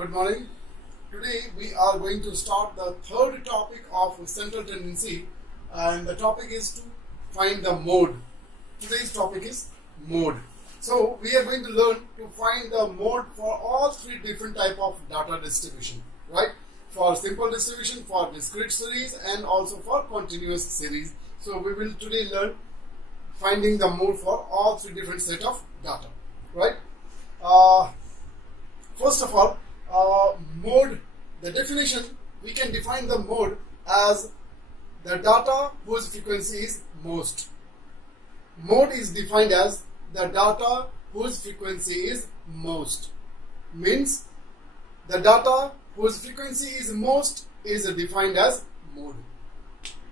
Good morning. Today we are going to start the third topic of central tendency, and the topic is to find the mode. Today's topic is mode. So we are going to learn to find the mode for all three different type of data distribution, right? For simple distribution, for discrete series, and also for continuous series. So we will today learn finding the mode for all three different set of data, right? First of all, mode, the definition, we can define the mode as the data whose frequency is most. Mode is defined as the data whose frequency is most. Means the data whose frequency is most is defined as mode.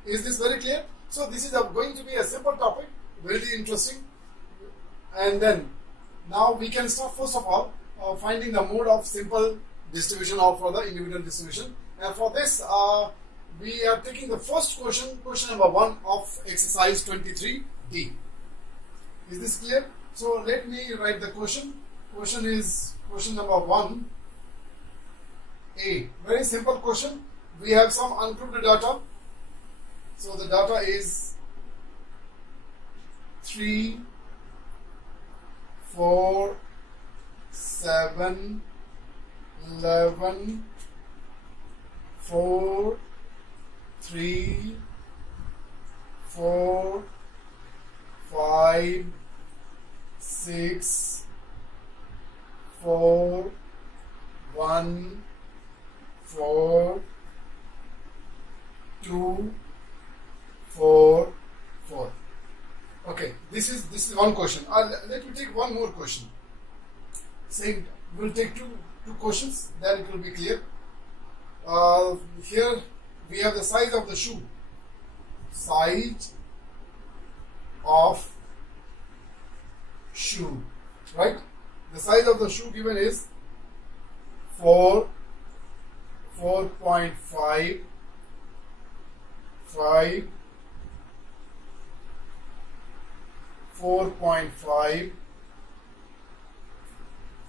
Is this very clear? So this is going to be a simple topic, very interesting. And then now we can start first of all finding the mode of simple distribution or for the individual distribution. And for this we are taking the first question number 1 of exercise 23D. Is this clear? So let me write the question. Question is question number 1A. Very simple question. We have some ungrouped data. So the data is 3, 4, 7, 11, 4, 3, 4, 5, 6, 4, 1, 4, 2, 4, 4. Okay, this is one question. Let me take one more question. Same, we'll take two questions, then it will be clear. Here we have the size of the shoe. Size of shoe, right? The size of the shoe given is 4, 4.5, 5, 4.5,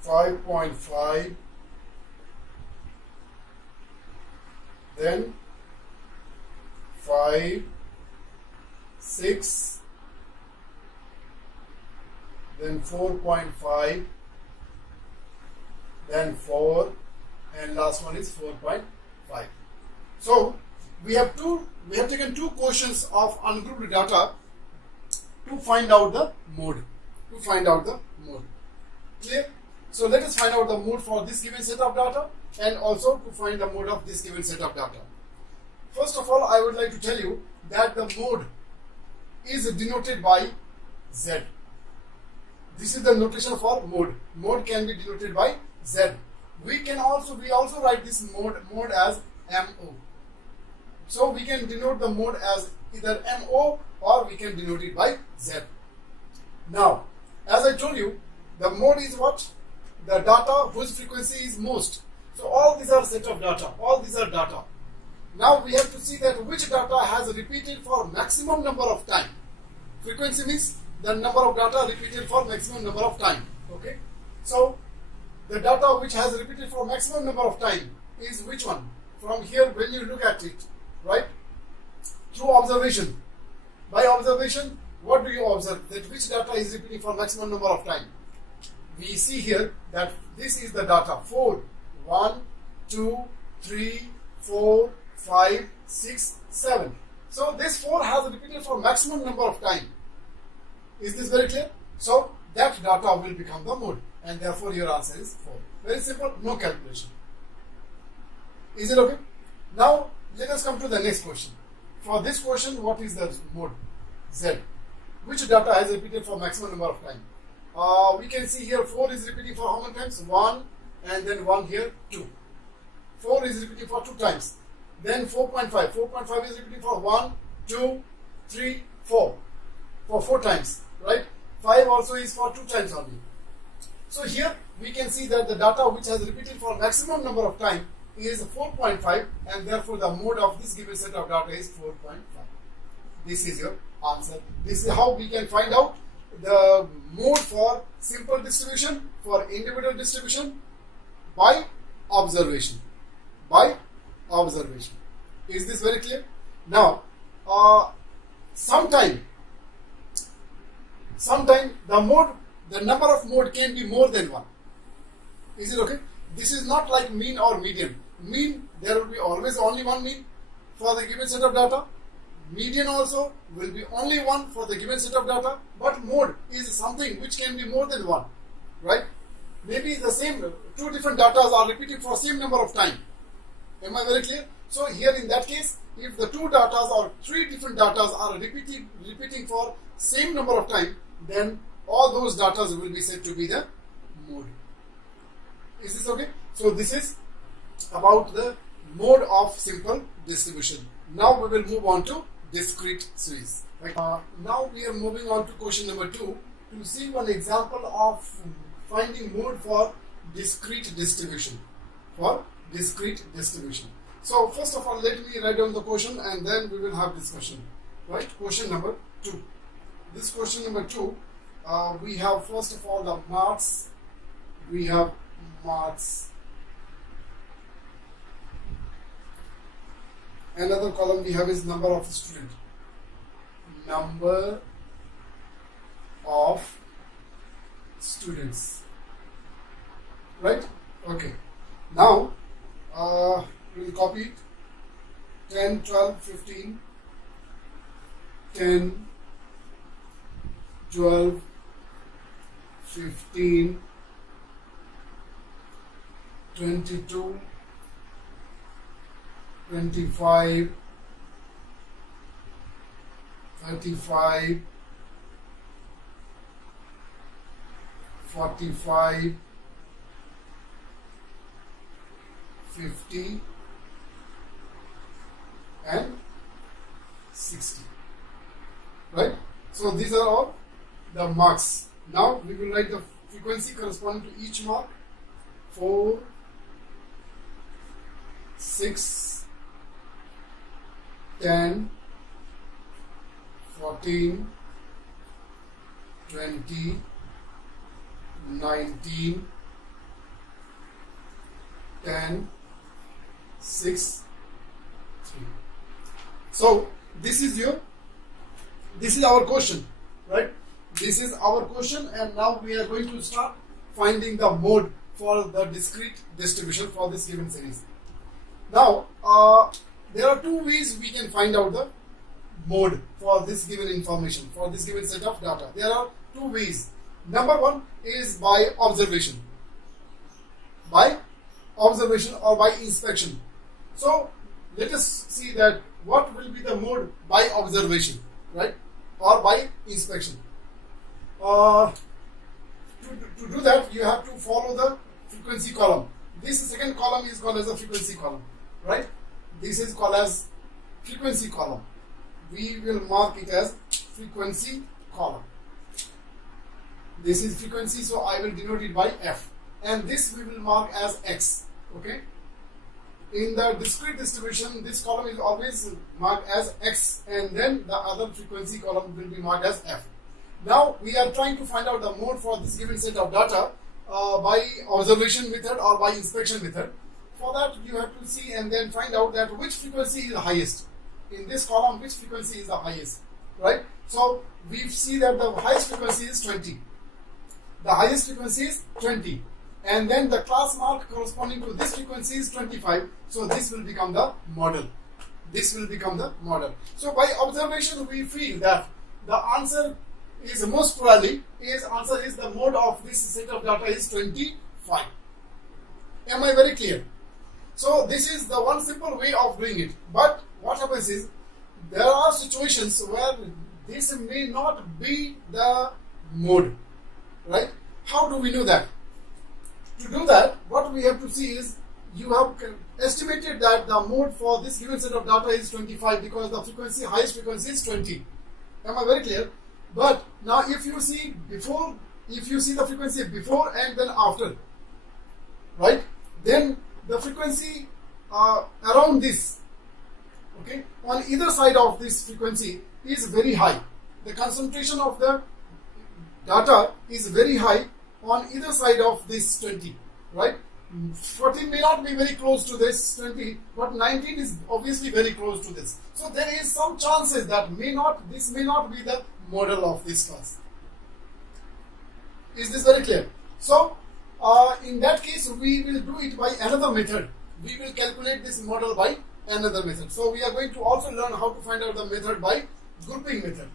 5.5, then 5, 6, then 4.5, then 4, and last one is 4.5. So we have taken two questions of ungrouped data to find out the mode. Clear? So let us find out the mode for this given set of data and also to find the mode of this given set of data. First of all, I would like to tell you that the mode is denoted by Z. This is the notation for mode. Mode can be denoted by Z. We also write this mode as MO. So we can denote the mode as either MO or we can denote it by Z. Now, as I told you, the mode is what? The data whose frequency is most. So all these are set of data. All these are data. Now we have to see that which data has repeated for maximum number of time. Frequency means the number of data repeated for maximum number of time. Okay. So the data which has repeated for maximum number of time is which one? From here when you look at it, right? Through observation. By observation, what do you observe? That which data is repeating for maximum number of time? We see here that this is the data 4, 1, 2, 3, 4, 5, 6, 7. So this 4 has repeated for maximum number of time. Is this very clear? So that data will become the mode, and therefore your answer is 4. Very simple, no calculation. Is it okay? Now let us come to the next question. For this question, what is the mode? Z. Which data has repeated for maximum number of time? We can see here 4 is repeating for how many times? 1, and then 1 here, 2. 4 is repeating for 2 times. Then 4.5. 4.5 is repeating for 1, 2, 3, 4. For 4 times, right? 5 also is for 2 times only. So here we can see that the data which has repeated for maximum number of time is 4.5, and therefore the mode of this given set of data is 4.5. This is your answer. This is how we can find out the mode for simple distribution, for individual distribution, by observation. By observation. Is this very clear? Now, sometime the number of mode can be more than one. Is it okay? This is not like mean or median. Mean, there will be always only one mean for the given set of data. Median also will be only one for the given set of data. But mode is something which can be more than one, right? Maybe the same two different data are repeating for same number of time. Am I very clear? So here in that case, if the two data or three different data are repeating for same number of time, then all those data will be said to be the mode. Is this okay? So this is about the mode of simple distribution. Now we will move on to discrete series. Right? Now we are moving on to question number 2 to see one example of finding mode for discrete distribution. So first of all, let me write down the question and then we will have discussion. Right? Question number 2. This question number 2, we have first of all the marks. We have marks. Another column we have is number of students. Number of students. Right? Okay. Now, we will copy it. 10, 12, 15, 10, 12, 15, 22, 25, 35, 45, 50 and 60. Right? So these are all the marks. Now we will write the frequency corresponding to each mark. 4, 6, 10, 14, 20, 19, 10, 6, 3. So this is our question, right? This is our question, and now we are going to start finding the mode for the discrete distribution for this given series. Now, there are two ways we can find out the mode for this given information, for this given set of data. There are two ways. Number one is by observation. By observation or by inspection. So, let us see that what will be the mode by observation, right? Or by inspection. To do that, you have to follow the frequency column. This second column is called as a frequency column, right? This is called as frequency column. We will mark it as frequency column. This is frequency, so I will denote it by F. And this we will mark as X, okay? In the discrete distribution, this column is always marked as X, and then the other frequency column will be marked as F. Now we are trying to find out the mode for this given set of data by observation method or by inspection method. For that, you have to see and then find out that which frequency is the highest. In this column, which frequency is the highest, right? So we see that the highest frequency is 20. The highest frequency is 20. And then the class mark corresponding to this frequency is 25. So this will become the model. This will become the model. So by observation, we feel that the answer is most probably answer is the mode of this set of data is 25. Am I very clear? So this is the one simple way of doing it. But what happens is there are situations where this may not be the mode, right? How do we know that? To do that, what we have to see is you have estimated that the mode for this given set of data is 25 because the frequency, highest frequency is 20. Am I very clear? But now if you see before, if you see the frequency before and then after, right? Then the frequency around this, okay, on either side of this frequency is very high. The concentration of the data is very high on either side of this 20, right? 14 may not be very close to this 20, but 19 is obviously very close to this. So there is some chances that this may not be the model of this class. Is this very clear? So in that case, we will do it by another method. We will calculate this model by another method. So we are going to also learn how to find out the method by grouping method.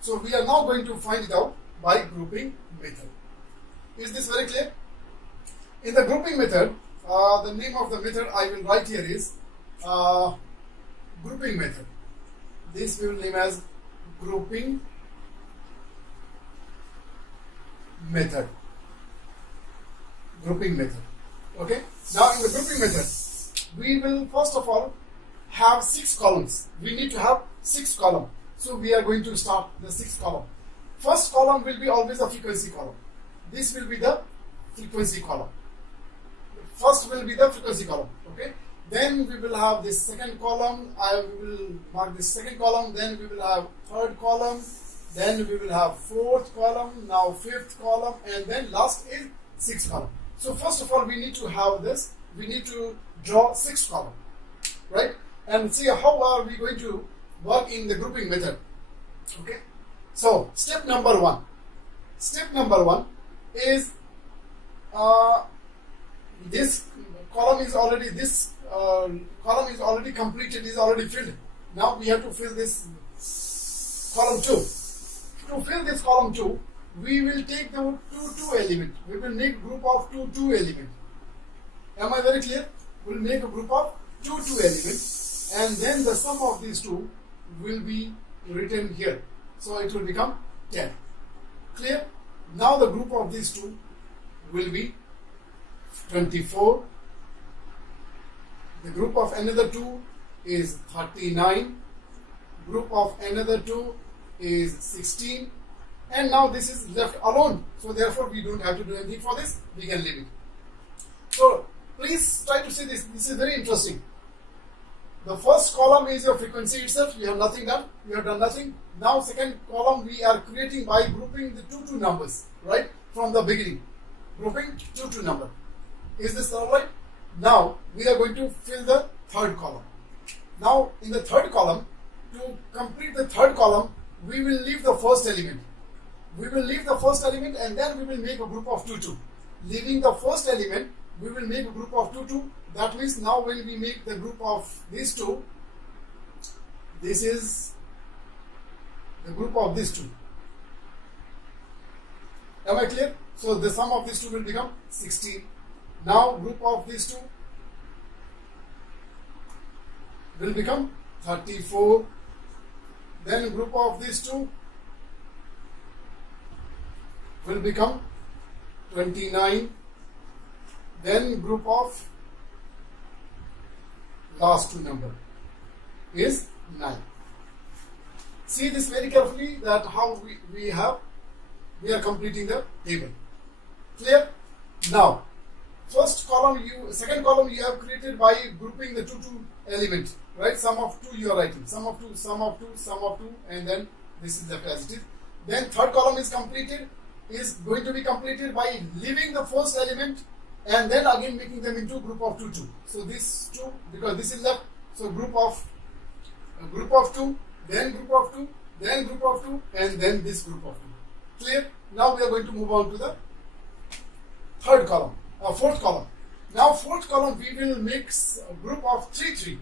So we are now going to find it out by grouping method. Is this very clear? In the grouping method, the name of the method I will write here is grouping method. This we will name as grouping method. Okay. Now in the grouping method, we will first of all have 6 columns. We need to have 6 columns. So we are going to start the 6th column. First column will be always a frequency column. This will be the frequency column. First will be the frequency column. Okay. Then we will have this second column. I will mark this second column. Then we will have third column. Then we will have fourth column. Now fifth column, and then last is sixth column. So first of all, we need to have this. We need to draw 6 column, right? And see how are we going to work in the grouping method. Okay. So step number 1. Step number 1 is this column is already completed, is already filled. Now we have to fill this column 2. To fill this column 2, we will take the 2 element. We will make group of 2 element. Am I very clear? We will make a group of 2 elements, and then the sum of these 2 will be written here. So it will become 10. Clear? Now the group of these 2 will be 24. The group of another 2 is 39. Group of another 2 is 16. And now this is left alone. So therefore we don't have to do anything for this. We can leave it. So please try to see this. This is very interesting. The first column is your frequency itself. You have nothing done. You have done nothing. Now second column we are creating by grouping the 2 numbers, right? From the beginning. Grouping 2 number. Is this all right? Now we are going to fill the third column. Now in the third column, to complete the third column, we will leave the first element. We will leave the first element, and then we will make a group of 2. Leaving the first element, we will make a group of 2. That means now when we make the group of these 2, this is the group of these 2. Am I clear? So the sum of these 2 will become 16. Now group of these 2 will become 34. Then group of these 2 will become 29. Then group of last 2 number is 9. See this very carefully, that how we are completing the table. Clear? Now second column you have created by grouping the 2 elements, right? Sum of 2 you are writing. Sum of 2, sum of 2, sum of 2, and then this is left as it is. Then third column is going to be completed by leaving the first element and then again making them into group of 2. So this 2, because this is left, so group of 2, then group of 2, then group of 2, and then this group of 2. Clear? Now we are going to move on to the fourth column. Now fourth column we will make a group of 3.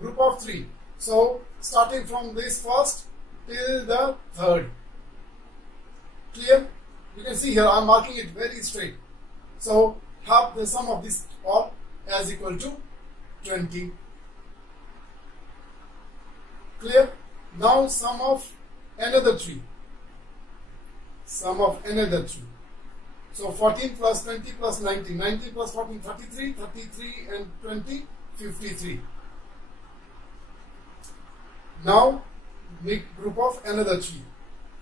Group of 3. So starting from this first till the third. Clear? You can see here I am marking it very straight. So have the sum of this all as equal to 20. Clear? Now sum of another 3. Sum of another 3. So 14 plus 20 plus 19. 19 plus 14, 33. 33 and 20, 53. Now make group of another 3.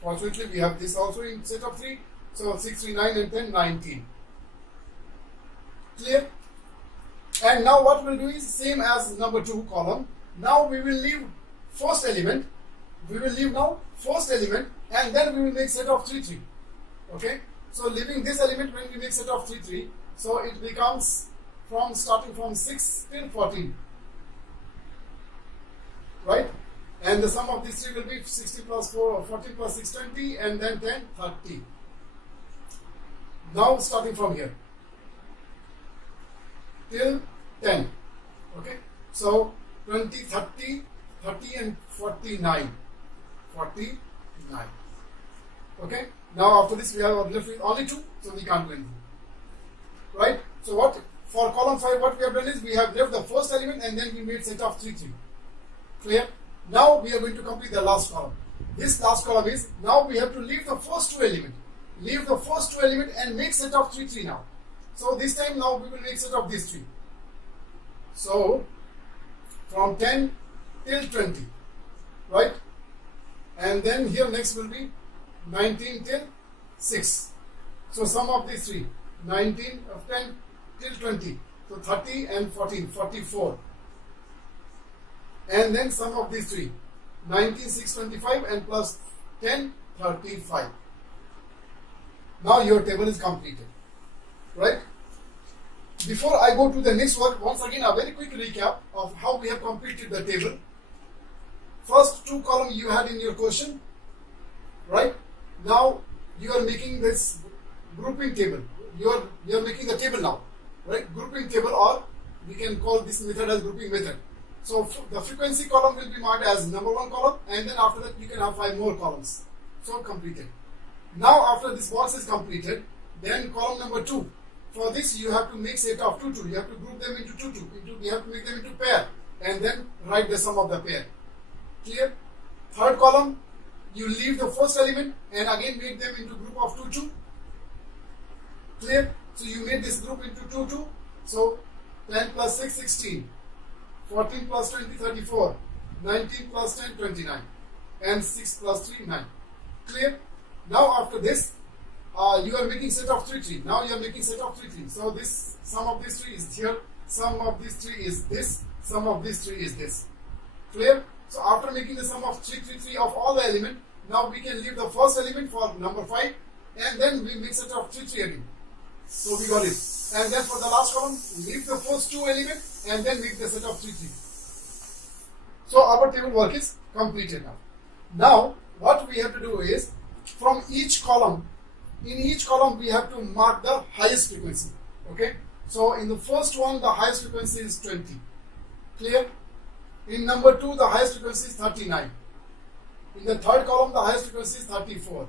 Fortunately we have this also in set of 3. So 6, 3, 9 and 10, 19. Clear? And now what we'll do is same as number 2 column. Now we will leave first element. We will leave now first element, and then we will make set of 3. Okay? So leaving this element when we make set of 3. So it becomes from starting from 6 till 14, right? And the sum of these three will be 60 plus 4, 14 plus 6, 20, and then 10, 30. Now starting from here till 10, okay? So 20, 30, 30 and 49, 49, okay? Now after this we have left with only 2, so we can't do anything, right? So what, for column 5 what we have done is we have left the first element and then we made set of 3, 3. Clear? Now we are going to complete the last column. This last column is, now we have to leave the first 2 elements. Leave the first 2 elements and make set of 3, 3 now. So this time now we will make set of these 3. So from 10 till 20, right? And then here next will be 19 till 6. So sum of these 3, 19 of 10 till 20. So 30 and 14, 44. And then sum of these 3, 19, 6, 25 and plus 10, 35. Now your table is completed, right? Before I go to the next work, once again a very quick recap of how we have completed the table. First 2 columns you had in your question, right? Now you are making this grouping table. You are making the table now, right? Grouping table, or we can call this method as grouping method. So the frequency column will be marked as number 1 column, and then after that you can have 5 more columns. So completed. Now after this box is completed, then column number 2. For this you have to make set of 2, 2. You have to group them into 2, 2. You have to make them into pair and then write the sum of the pair. Clear? Third column, you leave the first element and again make them into group of 2, 2. Clear? So you made this group into 2, 2. So 10 plus 6, 16. 14 plus 20, 34. 19 plus 10, 29. And 6 plus 3, 9. Clear? Now after this, you are making set of 3, 3. Now you are making set of 3, 3. So this sum of these 3 is here. Sum of these 3 is this. Sum of these 3 is this. Clear? So after making the sum of 3, 3, 3 of all the element, now we can leave the first element for number 5, and then we make set of 3, 3 again. So we got it. And then for the last column, leave the first 2 elements and then make the set of 3, 3. So our table work is completed now. Now what we have to do is, from each column, in each column we have to mark the highest frequency. Okay. So in the first one the highest frequency is 20. Clear? In number 2 the highest frequency is 39. In the third column the highest frequency is 34.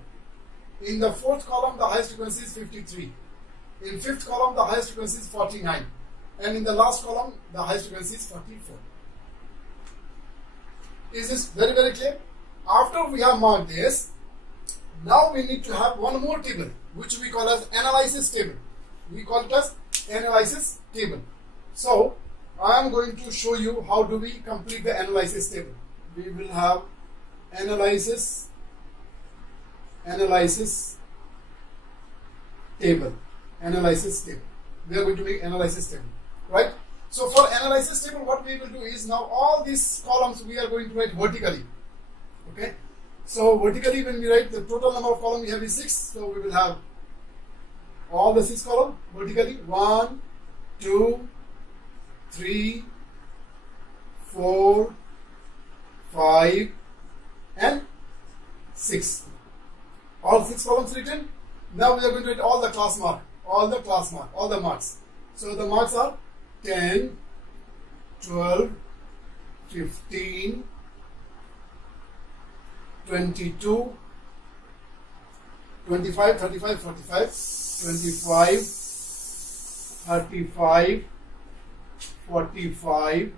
In the fourth column the highest frequency is 53. In fifth column the highest frequency is 49. And in the last column the highest frequency is 44. Is this very, very clear? After we have marked this, now we need to have one more table, which we call as analysis table. We call it as analysis table. So I am going to show you how do we complete the analysis table. We will have analysis table. We are going to make analysis table, right? So for analysis table, what we will do is, now all these columns we are going to write vertically. Okay. So vertically, when we write the total number of columns we have is 6. So we will have all the 6 columns vertically. 1, 2, 3, 4, 5, and 6. All 6 columns written. Now we are going to write all the class mark, all the marks. So the marks are 10, 12, 15, 22, 25, 35, 45, 25, 35, 45,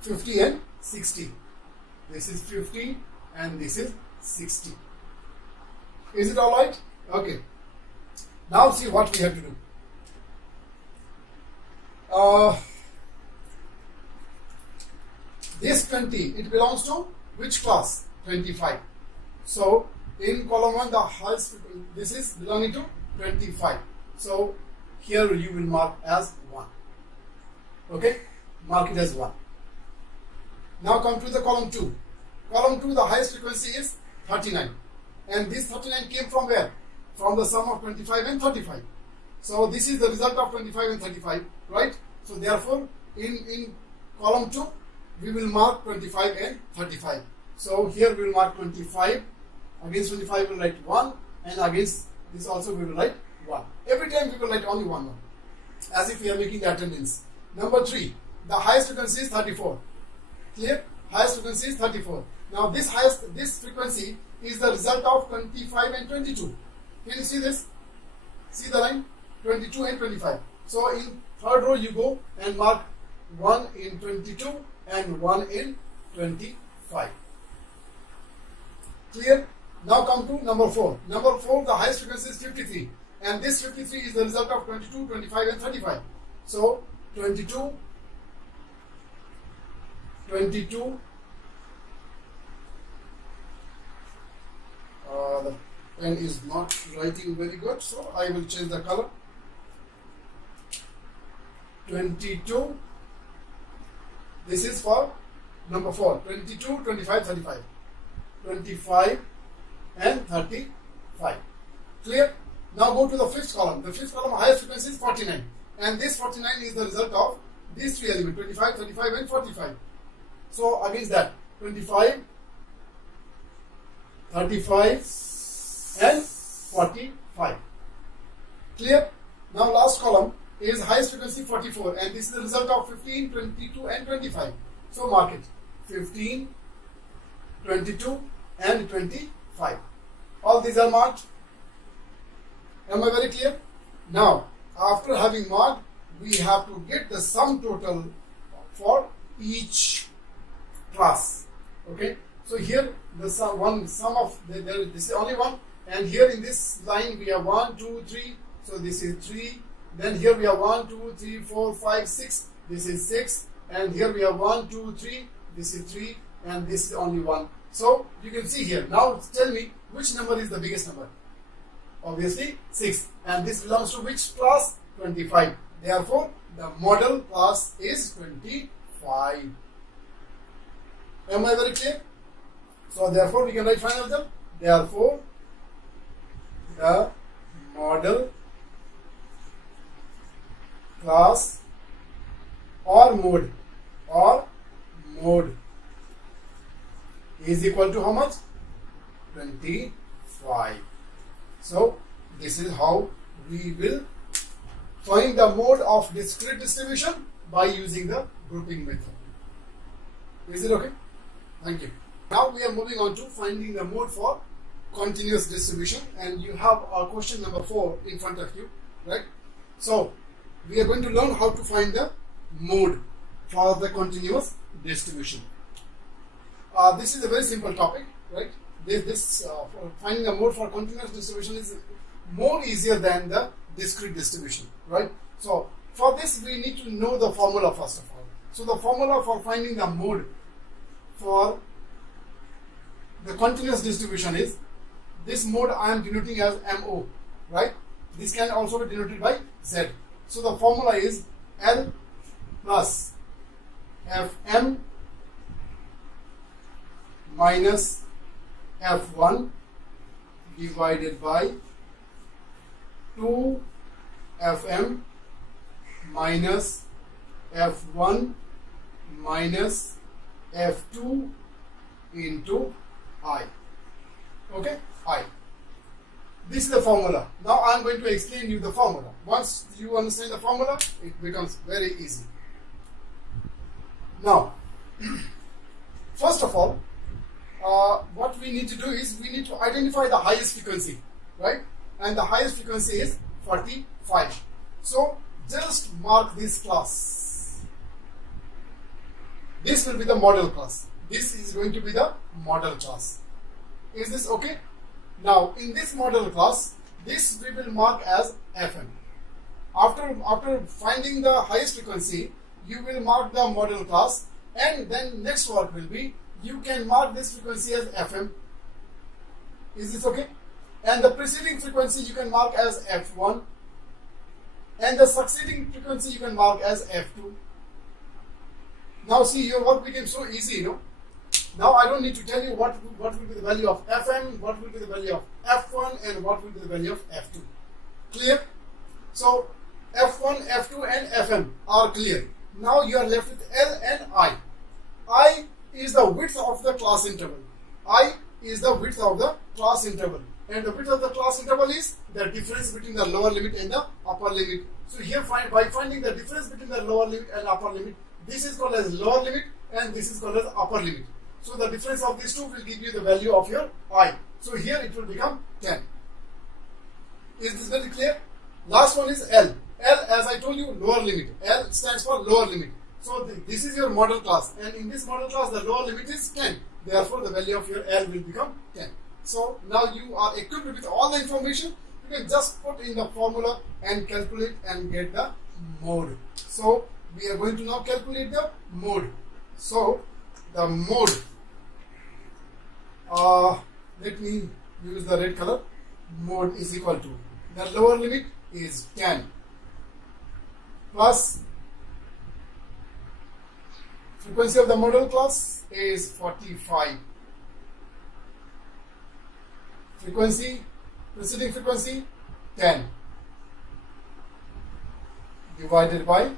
50 and 60. This is 50 and this is 60. Is it alright? Okay. Now see what we have to do. This 20, it belongs to which class? 25. So in column 1 the highest, this is belonging to 25. So here you will mark as 1. Okay, mark it as 1. Now come to the column 2. Column 2, the highest frequency is 39. And this 39 came from where? From the sum of 25 and 35. So this is the result of 25 and 35, right? So therefore, in column 2, we will mark 25 and 35. So here we will mark 25. Against 25 we will write 1, and against this also we will write 1. Every time we will write only 1, as if we are making the attendance. Number 3, the highest frequency is 34. Clear? Highest frequency is 34. Now this frequency is the result of 25 and 22. Can you see this? See the line? 22 and 25. So in third row you go and mark 1 in 22 and 1 in 25. Clear? Now come to number 4. Number 4, the highest frequency is 53. And this 53 is the result of 22, 25 and 35. So 22, 22, the pen is not writing very good, so I will change the color. 22, this is for number 4, 22, 25, 35. 25 and 35. Clear? Now go to the fifth column. The fifth column highest frequency is 49. And this 49 is the result of these three elements, 25, 35 and 45. So against that, 25, 35 and 45. Clear? Now last column is highest frequency 44, and this is the result of 15, 22 and 25. So mark it. 15, 22 and 25. All these are marked. Am I very clear? Now, after having marked, we have to get the sum total for each class. Okay. So here the sum of this is only one, and here in this line we have 1, 2, 3. So this is 3. Then here we have 1, 2, 3, 4, 5, 6. This is 6. And here we have 1, 2, 3. This is 3, and this is only 1. So you can see here. Now tell me which number is the biggest number. Obviously 6, and this belongs to which class? 25. Therefore the model class is 25. Am I very clear? So therefore we can write final result. Therefore the model class or mode is equal to how much? 25. So this is how we will find the mode of discrete distribution by using the grouping method. Is it okay? Thank you. Now we are moving on to finding the mode for continuous distribution, and you have our question number 4 in front of you, right? So we are going to learn how to find the mode for the continuous distribution. This is a very simple topic, right? Finding a mode for continuous distribution is more easier than the discrete distribution, right? So for this we need to know the formula first of all. So the formula for finding the mode for the continuous distribution is, this mode I am denoting as MO, right? This can also be denoted by Z. So the formula is L plus Fm minus F1 divided by 2 Fm minus F1 minus F2 into I. Okay? I. This is the formula. Now I am going to explain you the formula. Once you understand the formula, it becomes very easy. Now, first of all, what we need to do is we need to identify the highest frequency, right? And the highest frequency is 45. So just mark this class. This will be the model class. This is going to be the model class. Is this okay? Now in this model class, this we will mark as Fm. After finding the highest frequency, you will mark the model class, and then next work will be, you can mark this frequency as Fm. Is this okay? And the preceding frequency you can mark as F1, and the succeeding frequency you can mark as F2. Now see, your work became so easy, you know. Now I don't need to tell you what will be the value of Fm, what will be the value of F1, and what will be the value of F2. Clear? So F1, F2 and Fm are clear. Now you are left with L and I. I is the width of the class interval. I is the width of the class interval. And the width of the class interval is the difference between the lower limit and the upper limit. So here by finding the difference between the lower limit and upper limit, this is called as lower limit and this is called as upper limit. So the difference of these two will give you the value of your I. So here it will become 10. Is this very clear? Last one is L. L, as I told you, lower limit. L stands for lower limit. So this is your model class, and in this model class the lower limit is 10. Therefore the value of your L will become 10. So now you are equipped with all the information. You can just put in the formula and calculate and get the mode. So we are going to now calculate the mode. So the mode, let me use the red color. Mode is equal to, the lower limit is 10 plus frequency of the model class is 45. Frequency, preceding frequency 10 divided by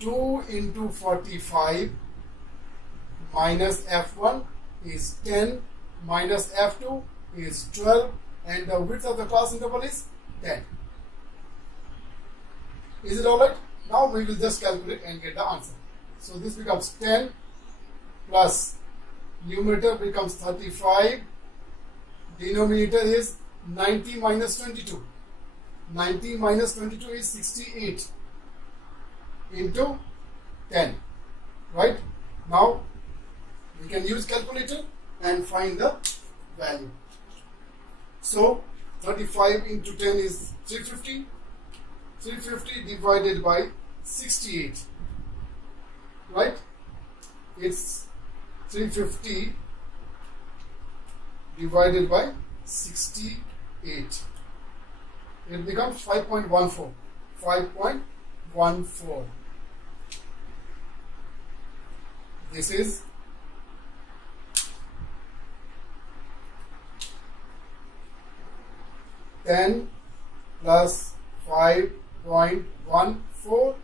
2 into 45 minus F1 is 10 minus F2 is 12 and the width of the class interval is 10. Is it alright? Now we will just calculate and get the answer. So this becomes 10 plus numerator becomes 35, denominator is 90 minus 22. 90 minus 22 is 68 into 10. Right? Now we can use calculator and find the value. So 35 into 10 is 350. 350 divided by 68. Right? It's 350 divided by 68. It becomes 5.14. 5.14. This is 10 plus 5.14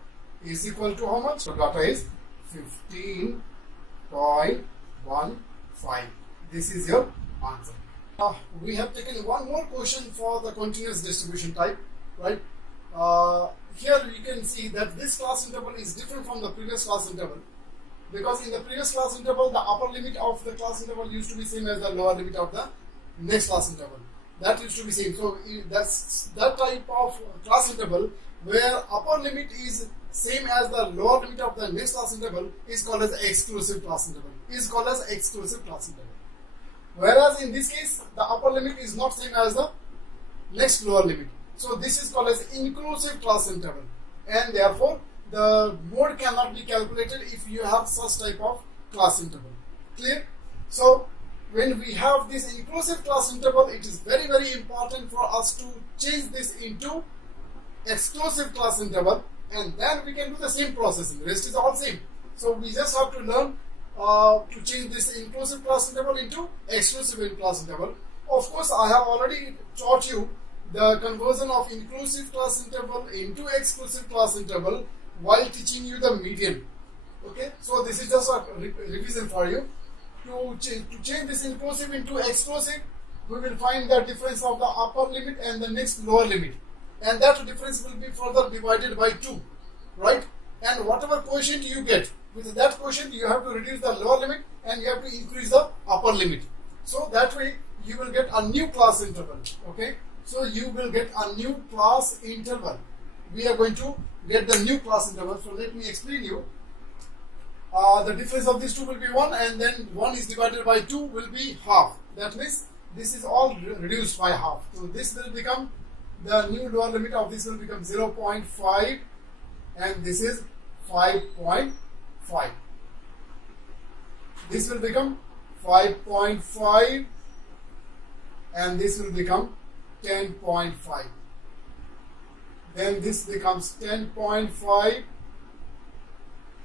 is equal to how much? So data is 15.15. This is your answer. We have taken one more question for the continuous distribution type, right? Here you can see that this class interval is different from the previous class interval, because in the previous class interval the upper limit of the class interval used to be same as the lower limit of the next class interval. That used to be same. So that's that type of class interval where upper limit is same as the lower limit of the next class interval is called as exclusive class interval. Whereas in this case the upper limit is not same as the next lower limit. So this is called as inclusive class interval, and therefore the mode cannot be calculated if you have such type of class interval. Clear? So when we have this inclusive class interval, it is very, very important for us to change this into exclusive class interval, and then we can do the same processing. The rest is all same. So we just have to learn to change this inclusive class interval into exclusive class interval. Of course, I have already taught you the conversion of inclusive class interval into exclusive class interval while teaching you the median. Okay, so this is just a revision for you. To change this inclusive into exclusive, we will find the difference of the upper limit and the next lower limit, and that difference will be further divided by 2, right? And whatever quotient you get, with that quotient you have to reduce the lower limit and you have to increase the upper limit. So that way you will get a new class interval. Okay, so you will get a new class interval. We are going to get the new class interval. So let me explain you. The difference of these two will be 1, and then 1 is divided by 2 will be half. That means this is all reduced by half. So this will become, the new lower limit of this will become 0.5, and this is 5.5. This will become 5.5, and this will become 10.5. Then this becomes 10.5.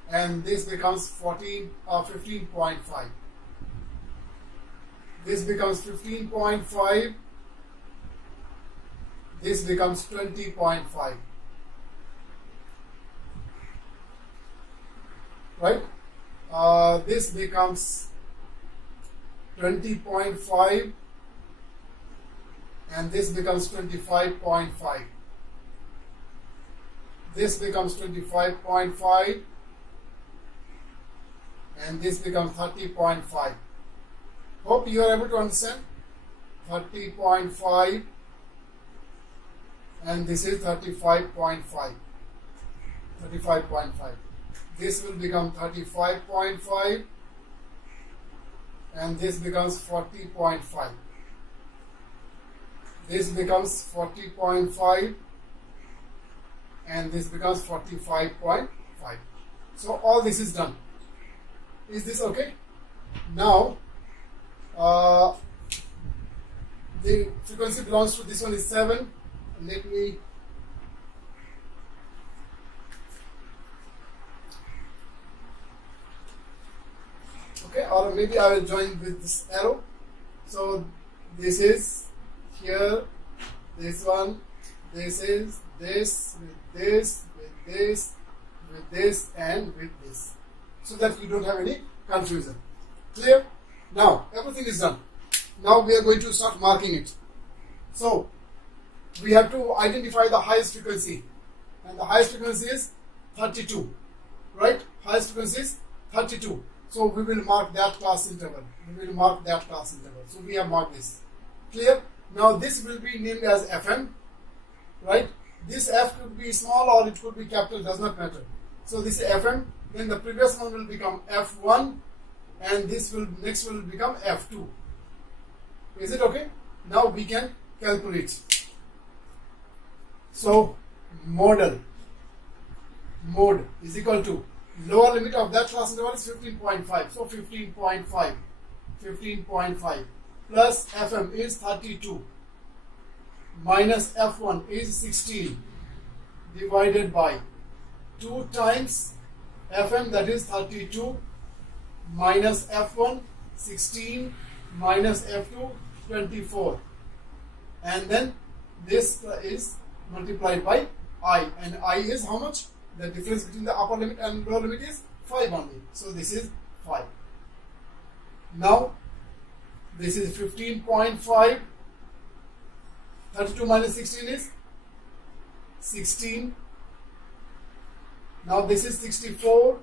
and this becomes 15.5. This becomes 15.5. This becomes 20.5. right? This becomes 20.5 and this becomes 25.5. This becomes 25.5 and this becomes 30.5. Hope you are able to understand. 30.5 and this is 35.5. 35.5. This will become 35.5 and this becomes 40.5. This becomes 40.5 and this becomes 45.5. So all this is done. Is this okay? Now the frequency belongs to this one is 7. Let me or maybe I will join with this arrow. So this is here, this one, this is this, with this, with this, with this and with this, so that you don't have any confusion. Clear? Now everything is done. Now we are going to start marking it. So we have to identify the highest frequency, and the highest frequency is 32, right? Highest frequency is 32. So we will mark that class interval. We will mark that class interval. So we have marked this. Clear? Now this will be named as FM, right? This F could be small or it could be capital, does not matter. So this is FM. Then the previous one will become F1, and this will next will become F2. Is it okay? Now we can calculate. So mode is equal to lower limit of that class interval is 15.5. So 15.5 plus FM is 32 minus F1 is 16 divided by 2 times FM, that is 32, minus F1 16 minus F2 24, and then this is multiplied by I, and I is how much? The difference between the upper limit and lower limit is 5 only. So this is 5. Now this is 15.5. 32 minus 16 is 16. Now this is 64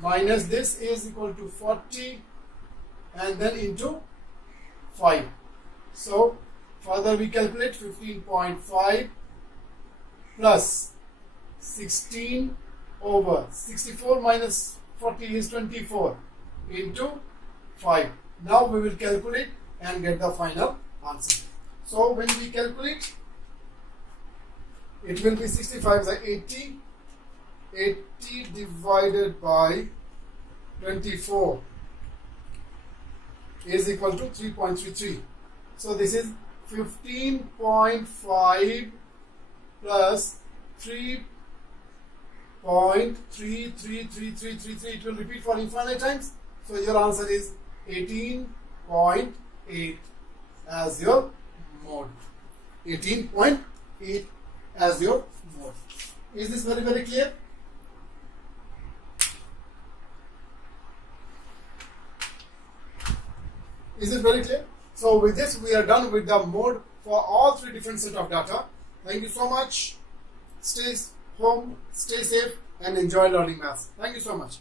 minus this is equal to 40, and then into 5. So further we calculate 15.5 plus 16 over 64 minus 40 is 24 into 5. Now we will calculate and get the final answer. So when we calculate, it will be 65 is 80. 80 divided by 24 is equal to 3.33. So this is 15.5 plus 3.33333. It will repeat for infinite times. So your answer is 18.8 as your mode. 18.8 as your mode. Is this very, very clear? Is it very clear? So with this we are done with the mode for all 3 different set of data. Thank you so much. Stay home, stay safe and enjoy learning maths. Thank you so much.